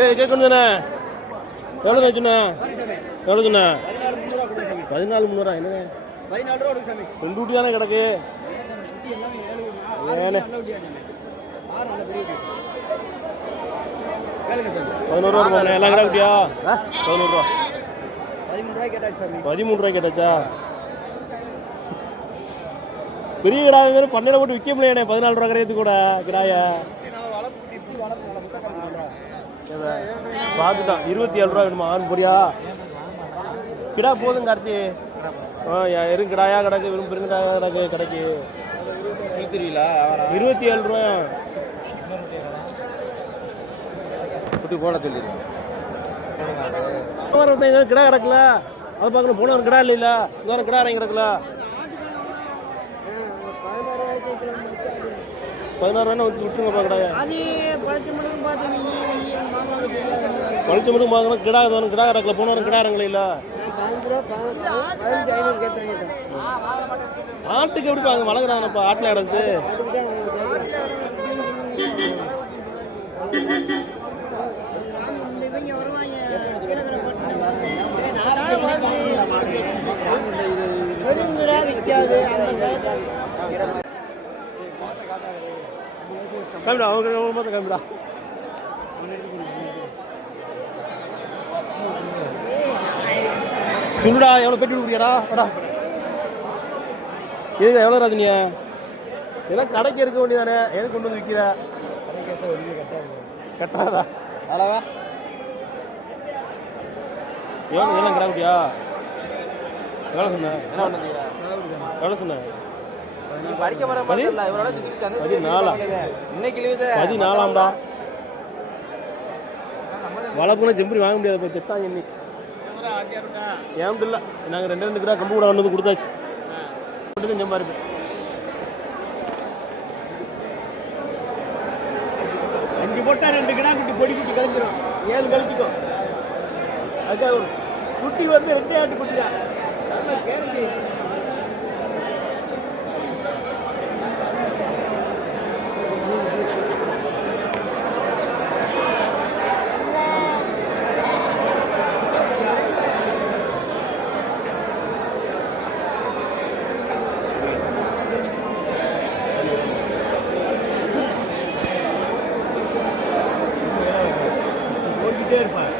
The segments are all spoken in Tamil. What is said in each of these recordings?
ஏய் கேட்கணும் தானே எவ்வளோ எவ்வளோ சொன்ன பதினாலு முந்நூறா என்னங்க? ரெண்டு தானே கிடக்கு. பெரிய பதினோரு ரூபா இருக்கும் எல்லாம் கிடா குட்டியா? பதினோரு பதிமூணு ரூபாய் கேட்டாச்சா? பெரிய கிடாங்க பன்னெண்டு போட்டு விற்க முடியாது பதினாலு ரூபா கிடையாது கூட கிடாயா நான் வளர்ப்பு குட்டி இப்படி வளர்ப்பு நல்ல புத்தகம் இருக்குல்ல பார்த்துட்டான் இருபத்தி ஏழு ரூபா வேணுமா? ஆறு பொரியா கிடா போதும் கார்த்தி. ஆ எரும் கிடாயா கிடக்கு வெறும் பெருங்கிடாயா கிடக்கு கிடைக்கு. இருபத்தி ஏழு ரூபா. குட்டி போட சொல்லிடுறேன் கிடா கிடக்கல. அது பார்க்கணும். போன வாரம் கிடா இல்லைல்ல. இந்த வாரம் கிடா இறங்கி கிடக்கல. பதினாறு ரூபா விட்டு விட்டுருங்கப்பா கிடாய அது பழச்சு மட்டும் பார்க்கணும். கிடா வாரம் கிடா கிடக்கல. போன வாரம் கிடா இறங்கல இல்ல? ஆட்டுக்கு எப்படி பாங்க வளர்க்குறாங்கப்பா. ஆட்டில் பெருங்குடா விற்காது காமிடா அவங்க அவங்க மட்டும் காமிடா. சுண்டுடா எவ்வளோ பெட்டி கொடுக்குறியாடா? வாடா. இது எவ்வளோ ராஜனியா இதெல்லாம் கடைக்கு இருக்க வேண்டியதானே? எதுக்கு கொண்டு வந்து விற்கிற கட்டாதா? அளவா எவ்வளோ இதெல்லாம் கடை குட்டியா? எவ்வளோ சொன்ன? எவ்வளோ சொன்ன? பதினாலாம்டா. வளர்ப்புனா ஜெம்பரி வாங்க முடியாது செத்தான் எண்ணி. ஏன் இல்லை. நாங்கள் ரெண்டு ரெண்டு கிலோ கம்பு கூட கொண்டு வந்து கொடுத்தாச்சு. மட்டும் இருப்பேன் அஞ்சு போட்டா ரெண்டு கிடா குட்டி பொடி குட்டி கழிஞ்சிரும் ஏழு கழிச்சிக்கும் அதுக்காக குட்டி வந்து ரெண்டே ஆட்டு குட்டி தான் நல்லா கேரண்டி ஓடிக்கிட்டே இருப்பான்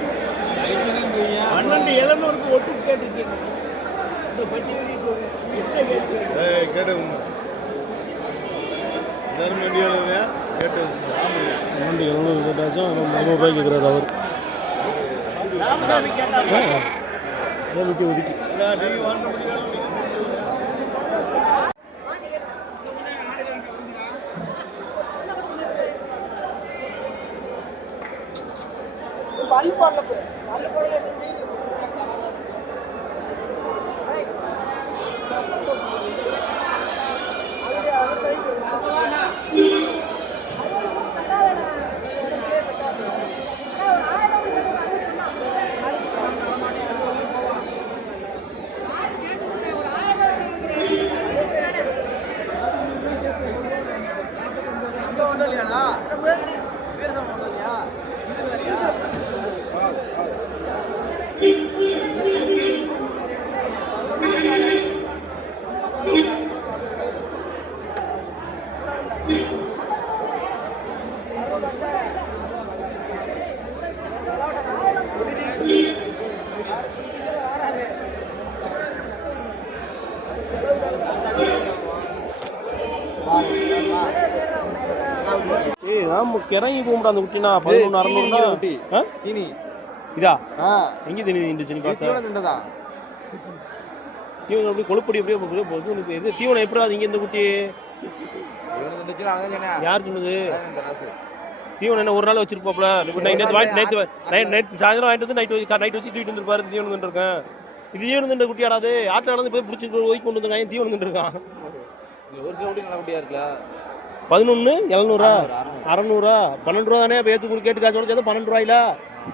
பன்னெண்டு எழுநூறுக்கு ஒட்டு கேட்டிருக்கீங்க இந்த பட்டி என்ன கேட்டு கேட்டு தர்மண்டியோட கேட்டு பன்னெண்டு எழுநூறு கேட்டாச்சும் முந்நூறுரூவாய்க்கு கேட்குறாரு அவர். விட்டு ஒதுக்கி நீங்க வாங்க முடியாது ஏய் ஆமா அந்த குட்டினா பதினொன்று அறநூறுனா? குட்டி. தீனி. இதா? எங்கே திணி இருந்துச்சு நீ பார்த்தா? தீவனம் அப்படியே கொழுப்படி அப்படியே அப்படியே போகுது இது தீவனம் எப்படி அது இங்கே இந்த குட்டி? யார் சொன்னது? தீவனம் என்ன ஒரு நாள் வச்சிருப்பாப்ல? நேற்று வாங்கி நேற்று நைட் நேற்று சாயந்தரம் வாங்கிட்டு வந்து நைட் நைட் வச்சு தூக்கிட்டு வந்துருப்பாரு தீவனம் தின்றுருக்கேன் இது தீவனம் தின்ற குட்டியாடாது ஆட்டில் நடந்து போய் பிடிச்சி ஒதுக்கி கொண்டு வந்திருக்காங்க தீவனம் தின்றுருக்கான் ஒரு கிலோ குட்டி நல்ல குட்டியா இருக்குல்ல பதினொன்று எழுநூறா? அறநூறு, பன்னெண்டு ரூபா தானே? இப்போ ஏற்று குடி கேட்டு காசோட சேர்த்து பன்னெண்டு ரூபாயில.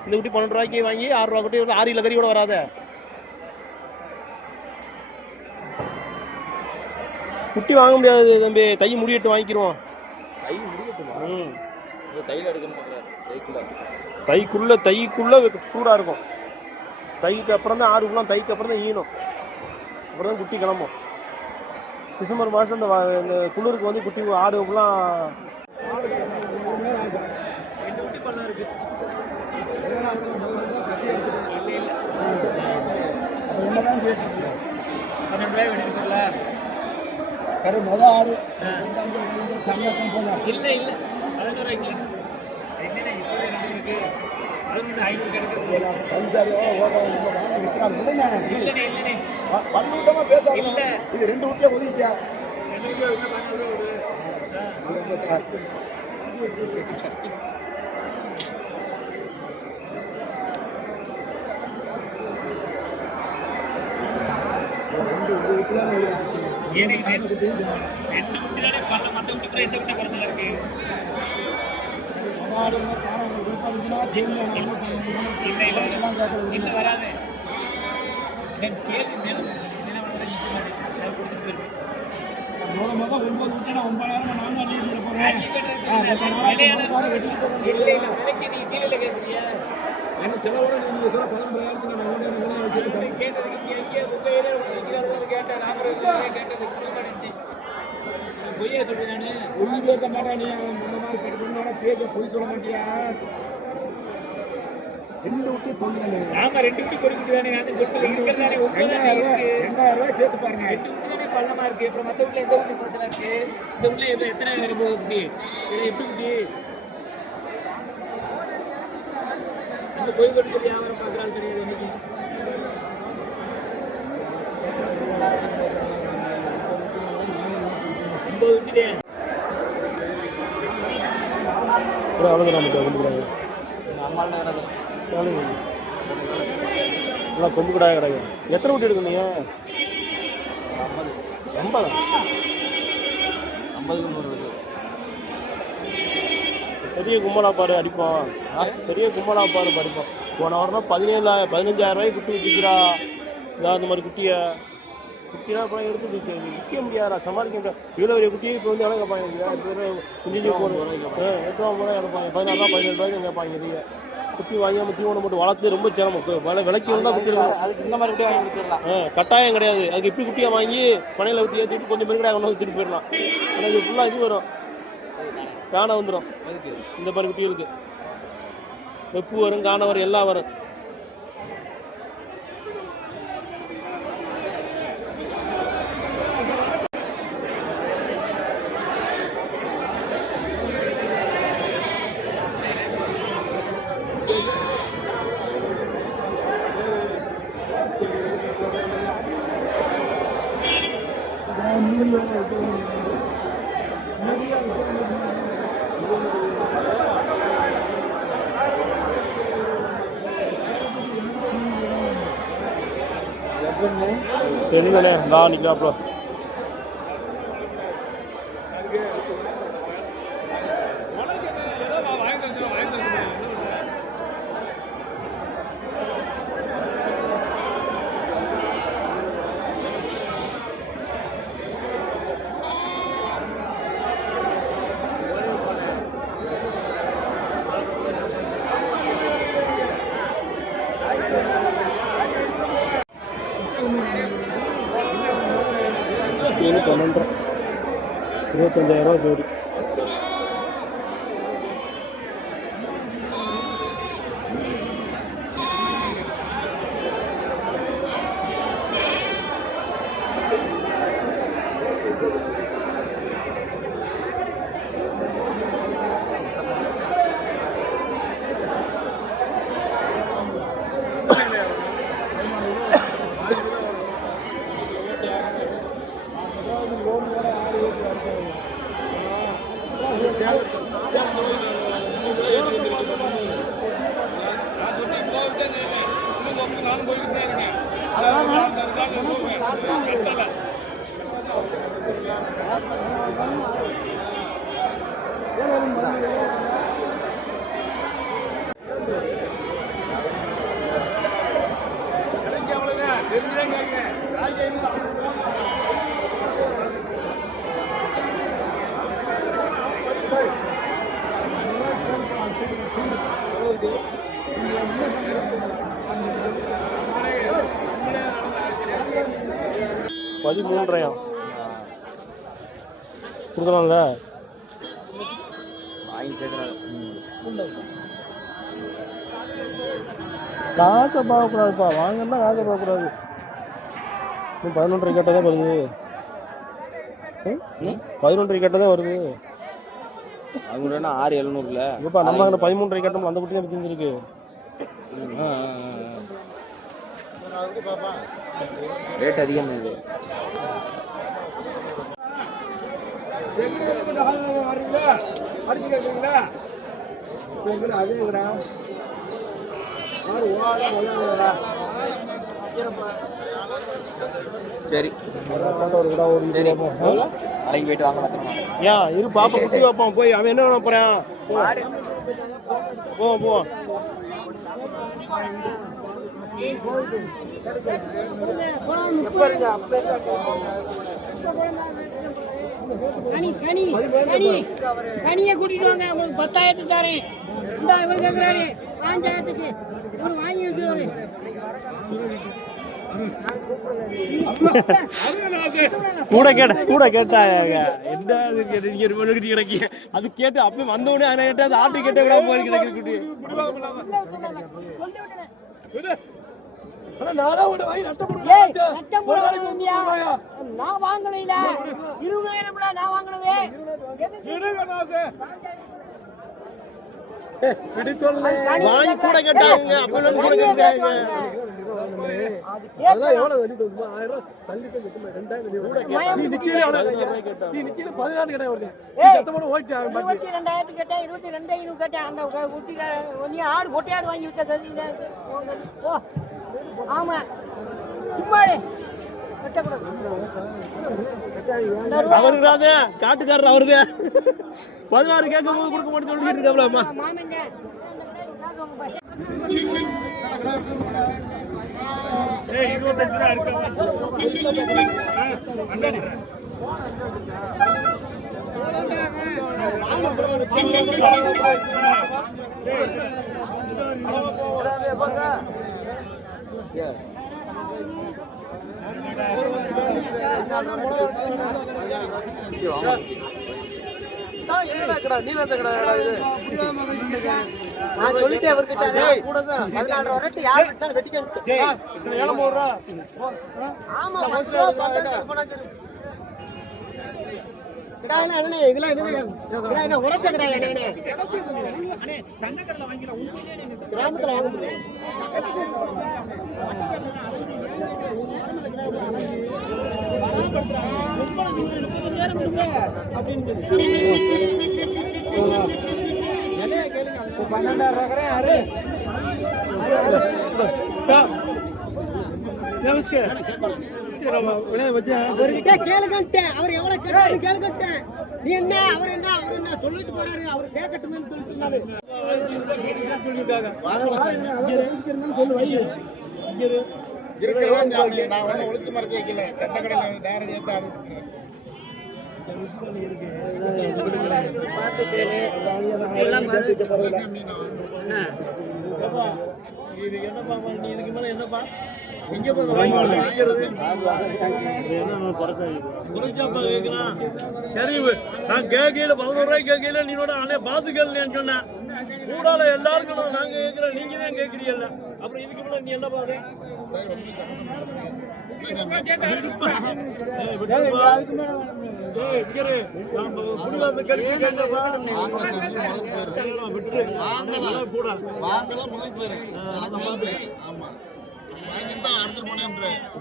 இந்த குட்டி பன்னெண்டு ரூபாய்க்கு வாங்கி ஆறு ரூபா குட்டி ஆறு இல்லை கறி கூட வராத. குட்டி வாங்க முடியாது தம்பி. தை முடியட்டு வாங்கிக்கிறோம் கை முடியட்டுமா? தையில எடுக்கணும் தைக்குள்ள? தைக்குள்ள தைக்குள்ள சூடா இருக்கும். தைக்கு அப்புறம் தான் ஆடு ஃபுல்லாக தைக்கு அப்புறம் தான் ஈனும். அப்புறம் தான் குட்டி கிளம்பும். டிசம்பர் மாதம் இந்த இந்த குளிருக்கு வந்து குட்டி ஆடு ஃபுல்லாக என்னதான் செய்யிட்டு பன்னெண்டு ரூபாய் ஆடு? இந்த இல்லை இல்லை பதினோரு என்னென்ன இப்போ இருக்கு பதினொன்று பன்னூட்டமா இது ரெண்டு ஊட்டியா ஒதுக்கியா ரெண்டு ஒரு ஊட்டி தானே ரெண்டு தானே பண்ண மற்ற குட்டி கூட எந்த குட்டி குறைஞ்சல இருக்கு சரி விருப்பம் இருந்துச்சுன்னா சேர்ந்து நான் எல்லாம் கேட்கறது இல்லை. வராது. நான் முத முத ஒன்பது விட்டு நான் ஒன்பதாயிரம் நாங்க அள்ளிட்டு சாரி கேட்குறியா எனக்கு செலவோட நீங்க சொல்ல பதினொன்றாயிரத்துக்கு நான் வந்து எனக்கு கேட்டதுக்கு வைக்கிறாரு கேட்டேன் ராமர் கேட்டது கொடுக்க மாட்டேன் பொய்யா சொல்லுதானே பொய் பேச மாட்டேன் நீ. முன்ன மாதிரி கட்டு பேச பொய் சொல்ல மாட்டியா? ரெண்டு விட்டு தொண்ணூதானே ஆமா ரெண்டு குட்டி ஒரு குட்டி தானே அந்த ரெண்டாயிரம் ரூபாய் ரெண்டாயிரம் ரூபாய் சேர்த்து பாருங்க. ரெண்டு தானே பள்ளமா இருக்கு. அப்புறம் மத்த வீட்டுல எந்த குட்டி குறைச்சலா இருக்கு? இந்த வீட்டுல எப்படி எத்தனை இருக்கு? குட்டி இதுல எப்படி குட்டி இந்த பொய் கொண்டு வியாபாரம் பார்க்கறாள் கிடையாது இன்னைக்கு ஒன்பது குட்டி தான் அவ்வளோ நமக்கு வந்துக்கிறாங்க. நம்மளால நல்லா கொம்பு கடாய கிடக்கு எத்தனை குட்டி எடுக்கும் நீ ஐம்பது ஐம்பதா எடுக்குது பெரிய கும்பலா பாரு அடிப்போம் பெரிய கும்பலா பாரு படிப்போம் போன வாரம் பதினேழு பதினஞ்சாயிரம் ரூபாய்க்கு குட்டி விற்கிறா இதா அந்த மாதிரி குட்டியை. குட்டினா அப்புறம் எடுத்து விற்க விற்க முடியாதா சமாளிக்க முடியாது. இவ்வளோ பெரிய குட்டியை இப்போ வந்து எவ்வளோ கேட்பாங்க? குஞ்சு போடுவோம் எட்டு ஐம்பது ரூபா கேட்பாங்க. பதினாறு ரூபா பதினேழு ரூபாய்க்கு கேட்பாங்க குட்டி வாங்கி நம்ம தீவனம் போட்டு வளர்த்து ரொம்ப சிரமம். விலை விலைக்கு வந்தால் குட்டி. அதுக்கு இந்த மாதிரி குட்டி வாங்கி கொடுத்துடலாம் கட்டாயம் கிடையாது. அதுக்கு இப்படி குட்டியை வாங்கி பனையில் ஊற்றி ஏற்றிட்டு கொஞ்சம் பேர் கொண்டு வந்து திருப்பி போயிடலாம். ஆனால் இது ஃபுல்லாக இது வரும். காணை வந்துடும் இந்த மாதிரி குட்டிகளுக்கு. வெப்பு வரும் காணை வரும் எல்லாம் வரும். தெரியலண்ணே நான் நிற்கிறாப்புல Yeah. பதிமூன்றையா? கொடுக்கலாம்ல? காசை பார்க்கக்கூடாதுப்பா. வாங்கன்னா காசை பார்க்கக்கூடாது. பதினொன்றரை கேட்டால் தான் வருது. ம்? பதினொன்றரை கேட்டால் தான் வருது. அவங்கன்னா ஆறு எழுநூறுல. இப்பா நம்ம அங்கே பதிமூன்றரை கேட்டோம் அந்த குட்டி தான் தெரிஞ்சிருக்கு ரேட் அதிகம் இது. ஆறு ஓட சரி. ஒரு கிடா ஒரு சரி. நாளைக்கு போயிட்டு வாங்க பத்திரமா. ஏன் இரு பாப்பா குட்டி வைப்பான் போய் அவன் என்ன பண்ண போறான்? போ. போ கனி கனி கனி. கனியை கூட்டிட்டு வாங்க உங்களுக்கு பத்தாயிரத்துக்கு தரேன். இந்த இவர் கேட்கிறாரு பாஞ்சாயிரத்துக்கு இவர் வாங்கி வச்சுருவாரு. கூட கேட்ட கூட கேட்டாங்க. கேட்டு நீங்க ஒரு மணிக்கு கிடைக்கி அது கேட்டு அப்ப வந்தவனே அதை கேட்டு அது ஆட்டு கேட்ட கூட போய் கிடைக்குது குட்டி? நான் வாங்கல இருபதாயிரம் நான் வாங்கினது. வாங்கி கூட கேட்டாங்க அப்ப வந்து கூட கேட்டாங்க. இருபத்தி ரெண்டாயிரத்துக்கு கேட்டேன் இருபத்தி ரெண்டு ஐநூறு கேட்டேன். அந்த குட்டிக்கார நீ ஆடு பொட்டையாடு வாங்கி விட்ட கதியில. ஓ ஆமா. சும்மா இரு. வெட்டக்கூடாது. காட்டுக்காரர் அவருதே பதினாறு கேட்கும் போது கொடுக்க மாட்டேன்னு சொல்லிட்டு இருக்காப்ல அம்மா மாமங்க நான் சொல்லிட்டேன் அவர்கிட்ட பதினாலு வரட்டு யார் விட்டாலும் வெட்டிக்க ஆமா பத்து ரூபா பத்தாயிரத்துக்கு போனாட்டு கிடா என்ன அண்ணனே, இதெல்லாம்? கிடா என்ன கிடா என்னண்ணே? கிராமத்துல வாங்க முடியும் அவர்கிட்ட கேளுங்கன்ட்டேன். அவர் எவ்வளவு கேட்டாரு கேளுங்கன்ட்டேன். நீ என்ன அவர் என்ன அவர் என்ன சொல்லிட்டு போறாரு. அவர் கேட்கட்டுமே சொல்லிட்டு இருந்தாரு. இருக்கிறவன் ஜாமி நான் ஒன்றும் ஒழுத்து மறைச்சு வைக்கல கட்ட கடையில் நேரடியாக தான். இது என்னப்பா எங்க போய் வாங்கி வைக்கிறது குறைச்சாப்பா கேட்கலாம் சரி நான் கேட்கல பதினோரு ரூபாய் கேட்கல நீனோட அண்ணே பார்த்து கேள்னு சொன்னேன் கூடால எல்லாருக்கும் நாங்க கேட்கிறோம் நீங்க தான் கேட்கறீங்கல்ல அப்புறம் இதுக்கு மேல நீ என்ன பேர்?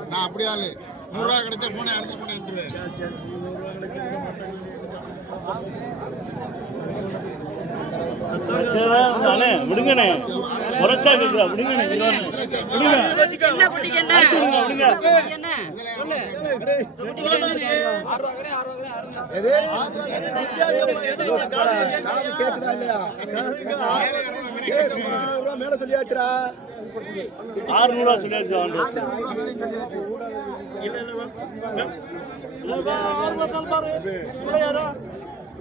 நான் அப்படியே ஆளு நூறுரூவா கிடைச்சா போனேன் அறுத்துட்டு போனேன் விடுங்கண்ணே குறைச்சா கேட்குறா விடுங்கண்ணே என்ன குட்டிக்கு என்ன குட்டிக்கு என்ன மேல சொல்லியாச்சுரா ஆறுநூறுவா சொல்லியாச்சு ஆறு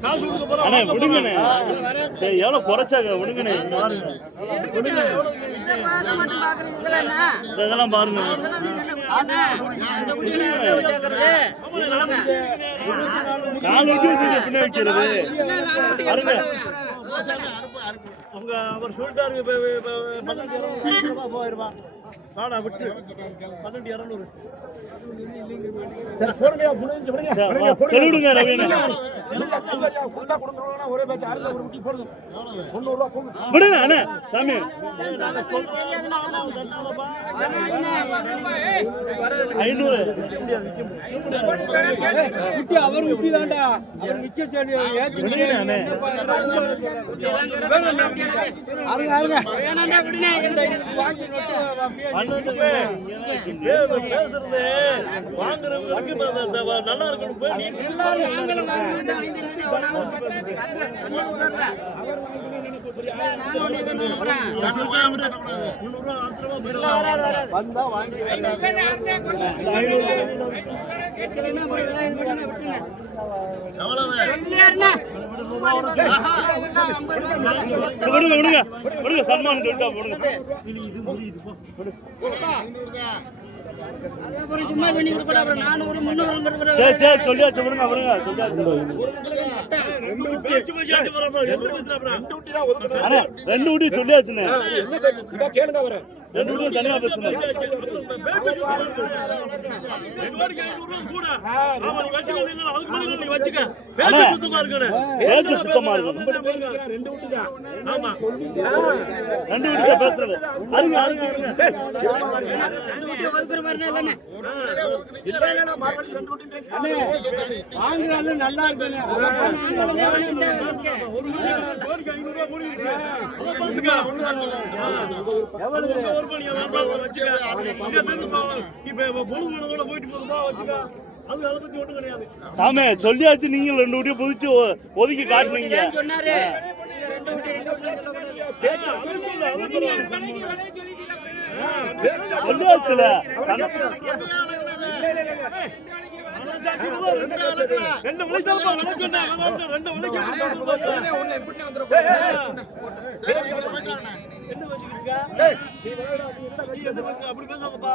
காசு கொடுக்க போறோம் அண்ணே வாங்க விடுங்கண்ணே. போறோம். சரி எவ்வளவு குறைச்சாங்க விடுங்கண்ணே. பாருங்க. இந்த இதெல்லாம் பாருங்க. நாலு வட்டி வச்சுக்க பின்ன வைக்கிறது பாருங்க. அவங்க அவர் சொல்லிட்டாரு பன்னெண்டு இரநூறு போயிருவா. வாடா விட்டு. பன்னெண்டு இரநூறு. சரி போடுங்க வா, போடுங்க கொடுத்தா கொடுத்துருவாங்கன்னா ஒரே பேச்சு அறுபது ஒரு குட்டி போடுங்க. முந்நூறு ரூபா போங்க விடுங்க அண்ணே சாமி. ஐநூறு. குட்டி அவர் குட்டி தான்டா அவர் சொல்லி விடுங்கண்ணே பேசுறது வாங்குறவங்களுக்கு நல்லா இருக்கணும் போய் விடுங்க விடுங்க விடுங்க சன்மான் சொல்லிட்டா விடுங்க சரி சரி சொல்லியாச்சு விடுங்க விடுங்க சொல்லியாச்சு ரெண்டு ஊட்டி சொல்லியாச்சுண்ணே கேளுங்க அவரை ரெண்டு ஊட்டி தனியா அண்ணே, பேச்சு சுத்தமா இருக்கும் ரெண்டு விட்டு தான் ரெண்டு ஊட்டி பேசுறது அருங்க அருங்க ஒதுக்குற மாதிரி வாங்குறாலும் நல்லா இருக்குன்னு போயிட்டு போதுமா வச்சுக்க. சாமி சொல்லியாச்சு நீங்க ரெண்டு ஊட்டியை புதிச்சு ஒதுக்கி காட்டுனீங்க. சொன்னாரு. சொல்லியாச்சுல. ரெண்டு மணிக்கு ரெண்டு மணிக்கு என்ன வச்சுக்கிட்டு இருக்க? நீ என்ன பேசுற? அப்படி பேசாதப்பா.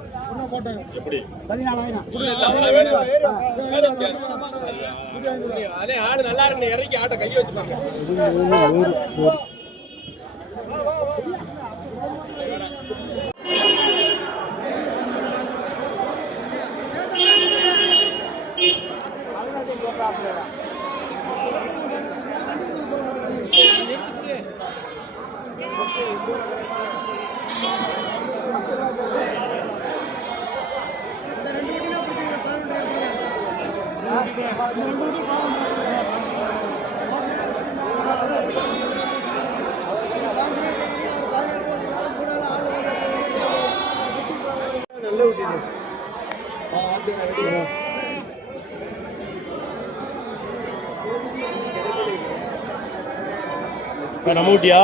எப்படி? பதினாலாயிரம். அதே ஆடு நல்லா இருக்கு இறக்கி ஆட்டை கையை வச்சுப்பாங்க. நம்ம ஊட்டியா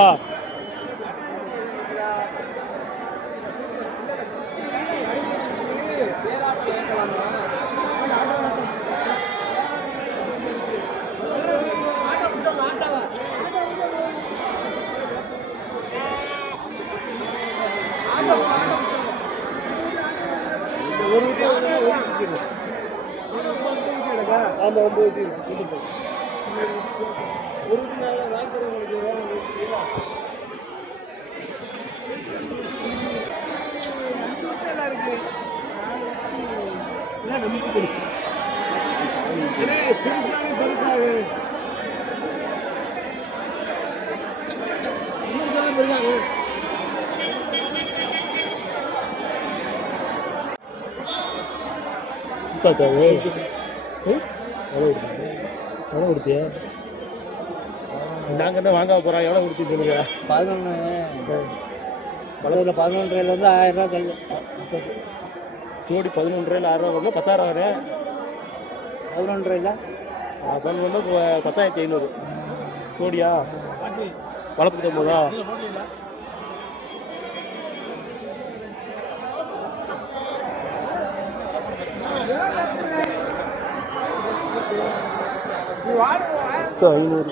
ஆமா ஒன்பது இருக்கு ஒரு நாள் வாங்கிக்கிறவங்களுக்கு நமக்கு பெருசு பெருசாக சுத்தாச்சாவே எவ்வளோ கொடுத்தியா நாங்கள் என்ன வாங்க போகிறோம் எவ்வளோ கொடுத்துட்டு இருக்கீங்க பதினொன்று பழத்தில் பதினொன்றுலேருந்து ஆயிரம் ரூபா கல் ஜோடி பதினொன்று ரூபாயில் ஆயிரம் ரூபா வரணும் பத்தாயிரம் ரூபா பதினொன்றுல பதினொன்று பத்தாயிரத்தி ஐநூறு. ஜோடியா? வளர்ப்பு போதா ஐநூறு.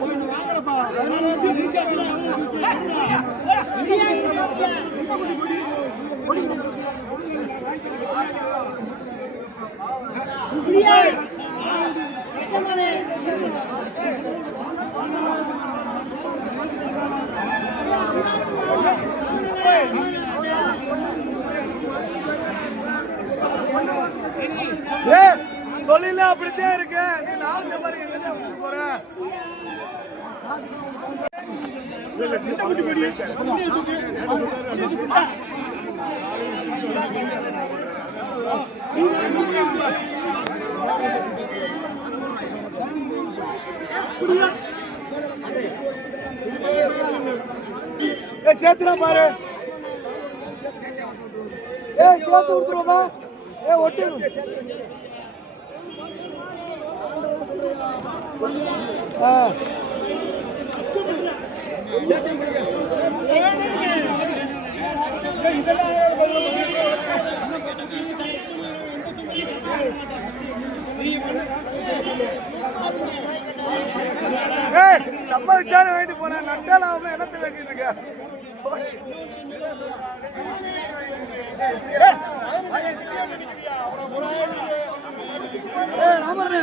கொடுத்தாங்களாம் வாங்கியிருக்காங்களாம் தொழில அப்படித்தான் இருக்கு. நீ நாலு மாதிரி எங்க போற. ஏ சேர்த்துனா பாரு. ஏ சேர்த்து கொடுத்துருவோமா? ஏ ஒட்டி ஆ ஏய் சம்பாதிச்சாலும் வாங்கிட்டு போனேன் நட்டால அவன் என்னத்தை வச்சுருக்க ராமரே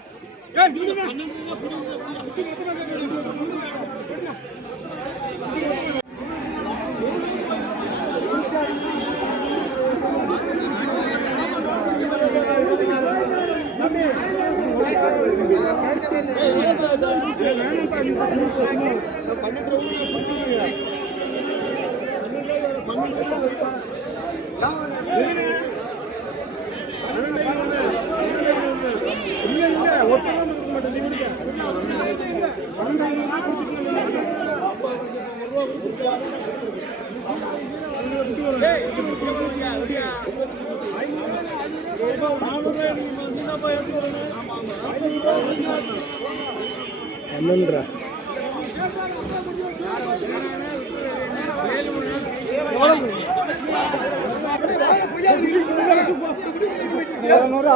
பண்ணிட்டு பன்னெண்டா இரநூறு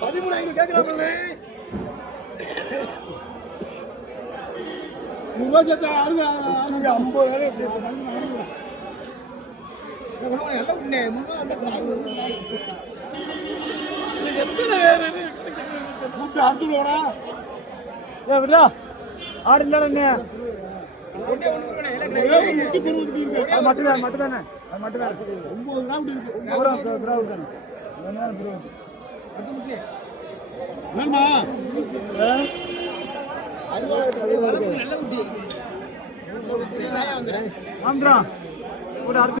பதிமூணு ஐநூறு கேட்கிறாங்களே ஐம்பது காசை கொடுங்க ஏய், ஏய். ஏய், விடுங்க. ஆடு இல்லடா அது மட்டும்தான் மட்டும்தானே? அது மட்டும்தான். ஒன்பது கிராம் இருக்கு. கிராம் தானே வேணுமா ஆந்திரா ஒரு அடுத்து.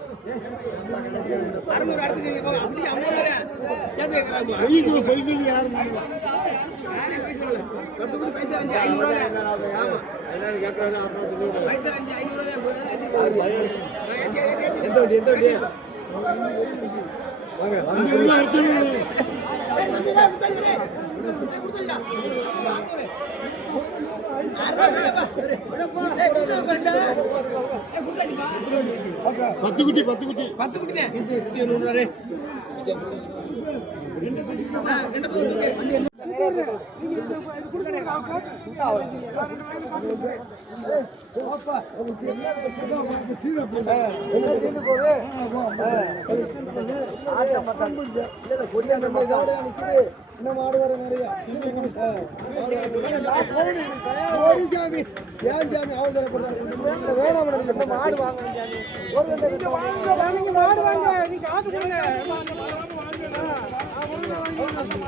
யாரும் எந்த வண்டி எந்த வண்டி? வாங்க. பத்து குட்டி பத்து குட்டி பத்து குட்டி இந்த மாடு வர நிறைய ஒரு சாமி ஏன் அவசரப்படுறாங்க வேணாம் மாடு வாங்க ஒரு மாடு வாங்க நீங்க அது